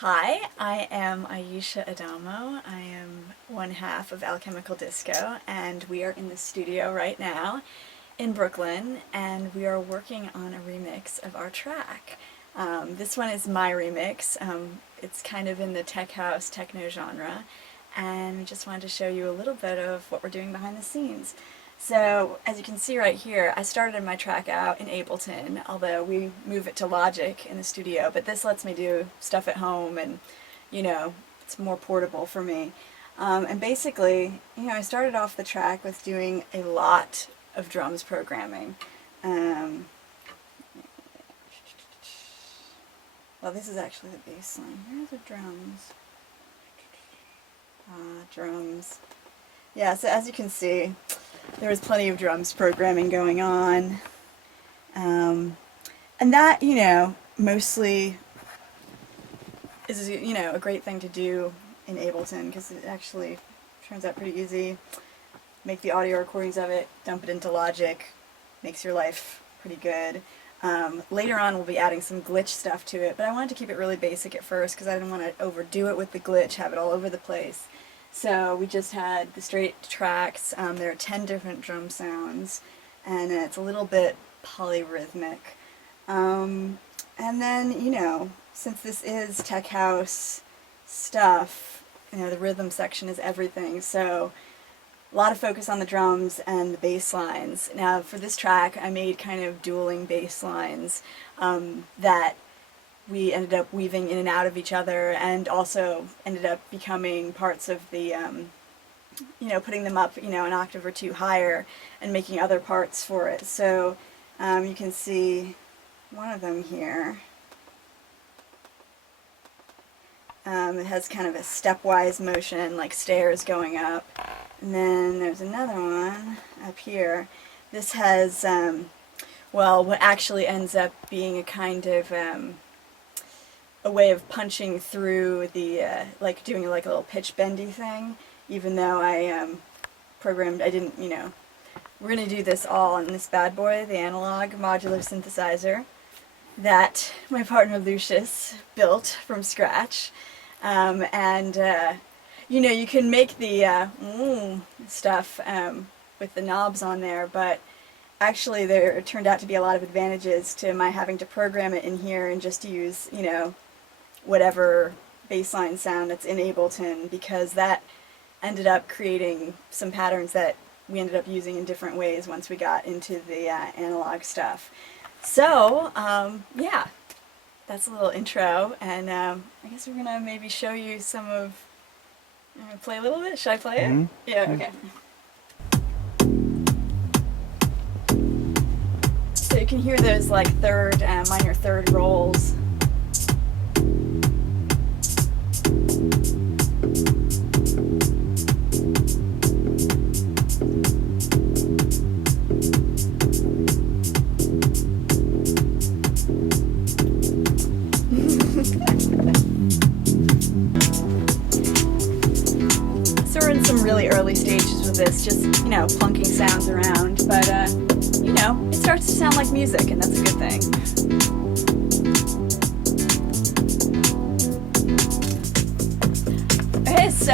Hi, I am Ayesha Adamo. I am one half of Alchemical Disco, and we are in the studio right now in Brooklyn, and we are working on a remix of our track. This one is my remix. It's kind of in the tech house, techno genre, and we just wanted to show you a little bit of what we're doing behind the scenes. So, as you can see right here, I started my track out in Ableton, although we move it to Logic in the studio, but this lets me do stuff at home and, it's more portable for me. And basically, I started off the track with doing a lot of drums programming. Well, this is actually the bass line. Here's the drums. Drums. Yeah, so as you can see, there was plenty of drums programming going on. And that, mostly is, a great thing to do in Ableton because it actually turns out pretty easy. Make the audio recordings of it, dump it into Logic, makes your life pretty good. Later on we'll be adding some glitch stuff to it, but I wanted to keep it really basic at first because I didn't want to overdo it with the glitch, have it all over the place. So we just had the straight tracks. There are 10 different drum sounds, and it's a little bit polyrhythmic. And then, since this is tech house stuff, the rhythm section is everything. So a lot of focus on the drums and the bass lines. Now for this track, I made kind of dueling bass lines that we ended up weaving in and out of each other, and also ended up becoming parts of the, putting them up, an octave or two higher and making other parts for it. So you can see one of them here. It has kind of a stepwise motion, like stairs going up. And then there's another one up here. This has, what actually ends up being a kind of a way of punching through the, like doing like a little pitch bendy thing, even though I programmed, I didn't, we're going to do this all on this bad boy, the analog modular synthesizer that my partner Lucius built from scratch. You can make the stuff with the knobs on there, but actually there turned out to be a lot of advantages to my having to program it in here and just use, whatever bassline sound that's in Ableton, because that ended up creating some patterns that we ended up using in different ways once we got into the analog stuff. So, yeah, that's a little intro, and I guess we're going to maybe show you some of, play a little bit? Should I play it? Mm-hmm. Yeah, okay. So you can hear those like third, minor third rolls. So we're in some really early stages with this, just, plunking sounds around, but, it starts to sound like music, and that's a good thing. Okay, so,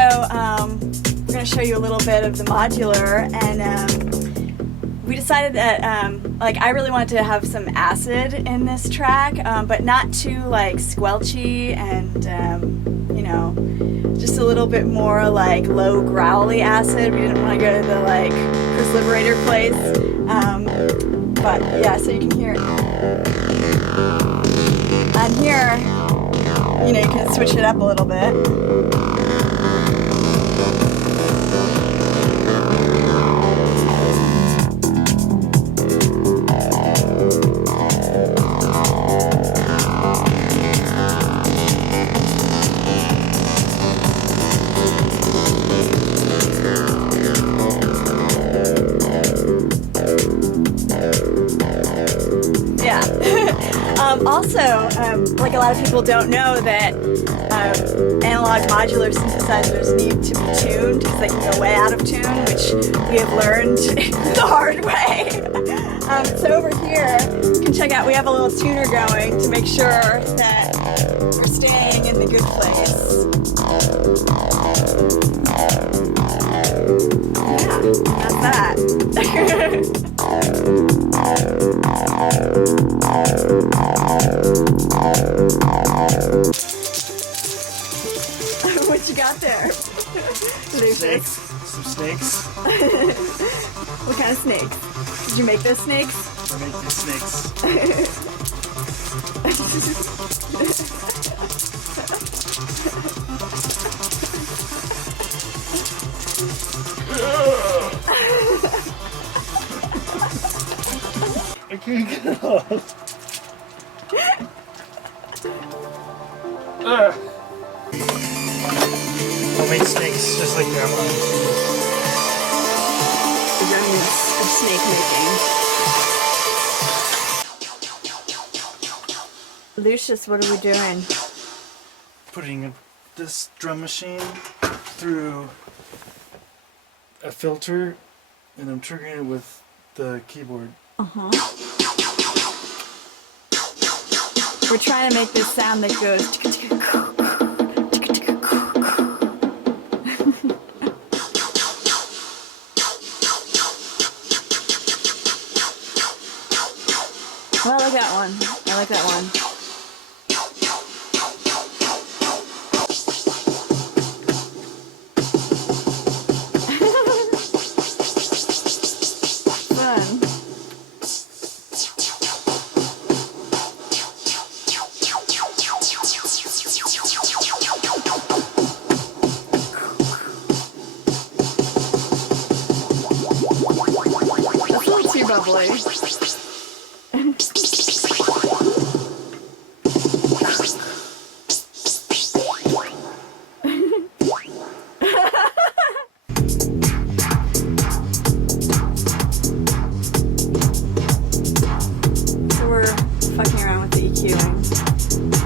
we're going to show you a little bit of the modular, and, we decided that, I really wanted to have some acid in this track, but not too, squelchy and, just a little bit more, low growly acid. We didn't want to go to the, Chris Liberator place, but, yeah, so you can hear it. And here, you can switch it up a little bit. Also, a lot of people don't know that analog modular synthesizers need to be tuned because they can go way out of tune, which we have learned the hard way. So over here, you can check out, we have a little tuner going to make sure that we're staying in the good place. Yeah, that's that. What you got there? Snakes. Some snakes. What kind of snakes? Did you make those snakes? I make these snakes. I can't get it off. I'll make snakes just like Grandma. The remnants of snake making. Lucius, what are we doing? Putting this drum machine through a filter, and I'm triggering it with the keyboard. We're trying to make this sound that goes. Well, I like that one. I like that one. Fun. That's a little too bubbly. Fucking around with the EQing,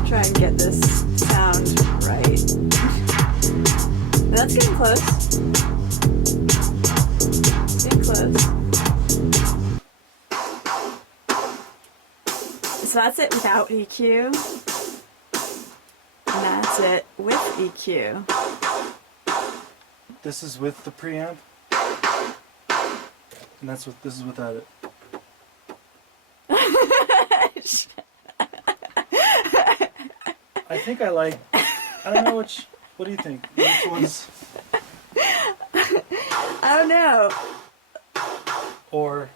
try and get this sound right. That's getting close. Getting close. So that's it without EQ, and that's it with EQ. This is with the preamp, and this is without it. I think I don't know what do you think? Which one's? I don't know. Or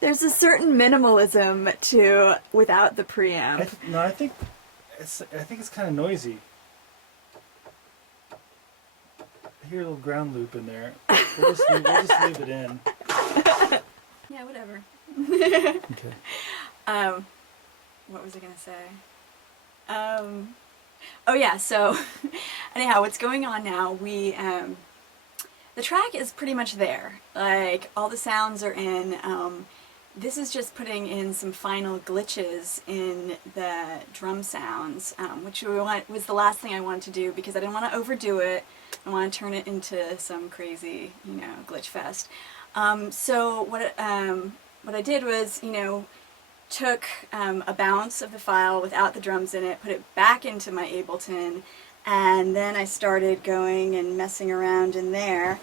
there's a certain minimalism to without the preamp. I think it's kind of noisy. I hear a little ground loop in there. We'll just leave it in. Yeah, whatever. Okay. What was I gonna say? Oh yeah, so anyhow, what's going on now, the track is pretty much there. Like, all the sounds are in. This is just putting in some final glitches in the drum sounds, which was the last thing I wanted to do because I didn't want to overdo it. I want to turn it into some crazy, glitch fest. So what I did was, took a bounce of the file without the drums in it, put it back into my Ableton, and then I started going and messing around in there.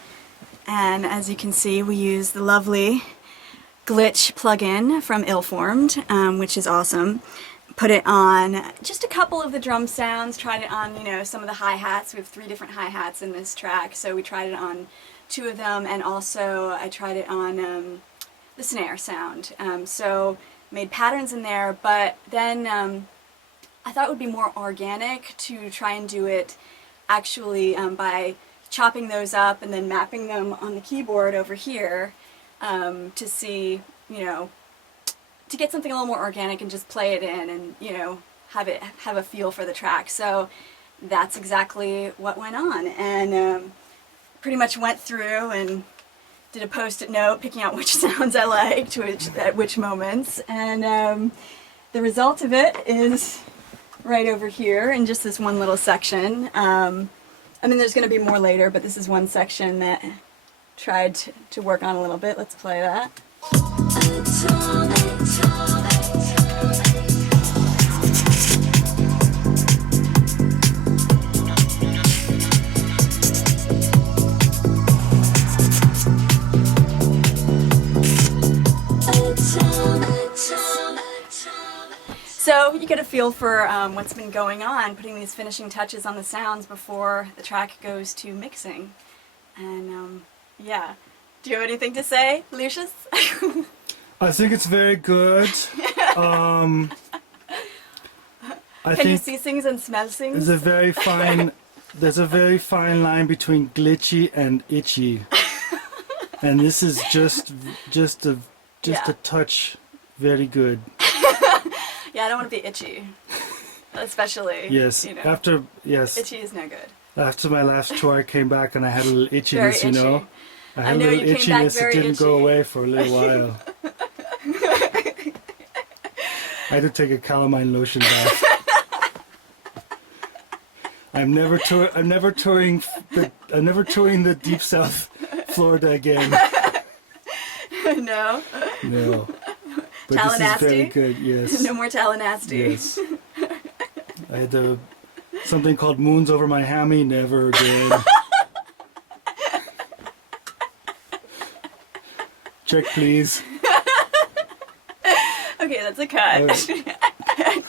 And as you can see, we use the lovely glitch plugin from Illformed, which is awesome. Put it on just a couple of the drum sounds, tried it on, some of the hi-hats. We have 3 different hi-hats in this track, so we tried it on 2 of them, and also I tried it on the snare sound. So made patterns in there, but then I thought it would be more organic to try and do it actually by chopping those up and then mapping them on the keyboard over here to see, to get something a little more organic and just play it in and, have a feel for the track. So that's exactly what went on, and pretty much went through and did a post-it note picking out which sounds I liked at which moments, and the result of it is right over here in just this one little section. I mean, there's going to be more later, but this is one section that I tried to work on a little bit. Let's play that. So you get a feel for what's been going on, putting these finishing touches on the sounds before the track goes to mixing. And yeah. Do you have anything to say, Lucius? I think it's very good. I Can you think see things and smell things? there's a very fine line between glitchy and itchy. And this is just a Yeah. touch very good. Yeah, I don't want to be itchy. Especially, Yes. you know. Itchy is no good. After my last tour I came back and I had a little itchiness, Very you know. itchy. I had know, a little you came back itchiness, it very didn't go itchy. away for a little while. I had to take a calamine lotion bath. I'm never touring the deep south Florida again. No? No. But this is Tallahassee? very good, yes. No more Tallahassee. Yes. I had something called moons over my hammy, never again. Check please. Okay, that's a cut. All right.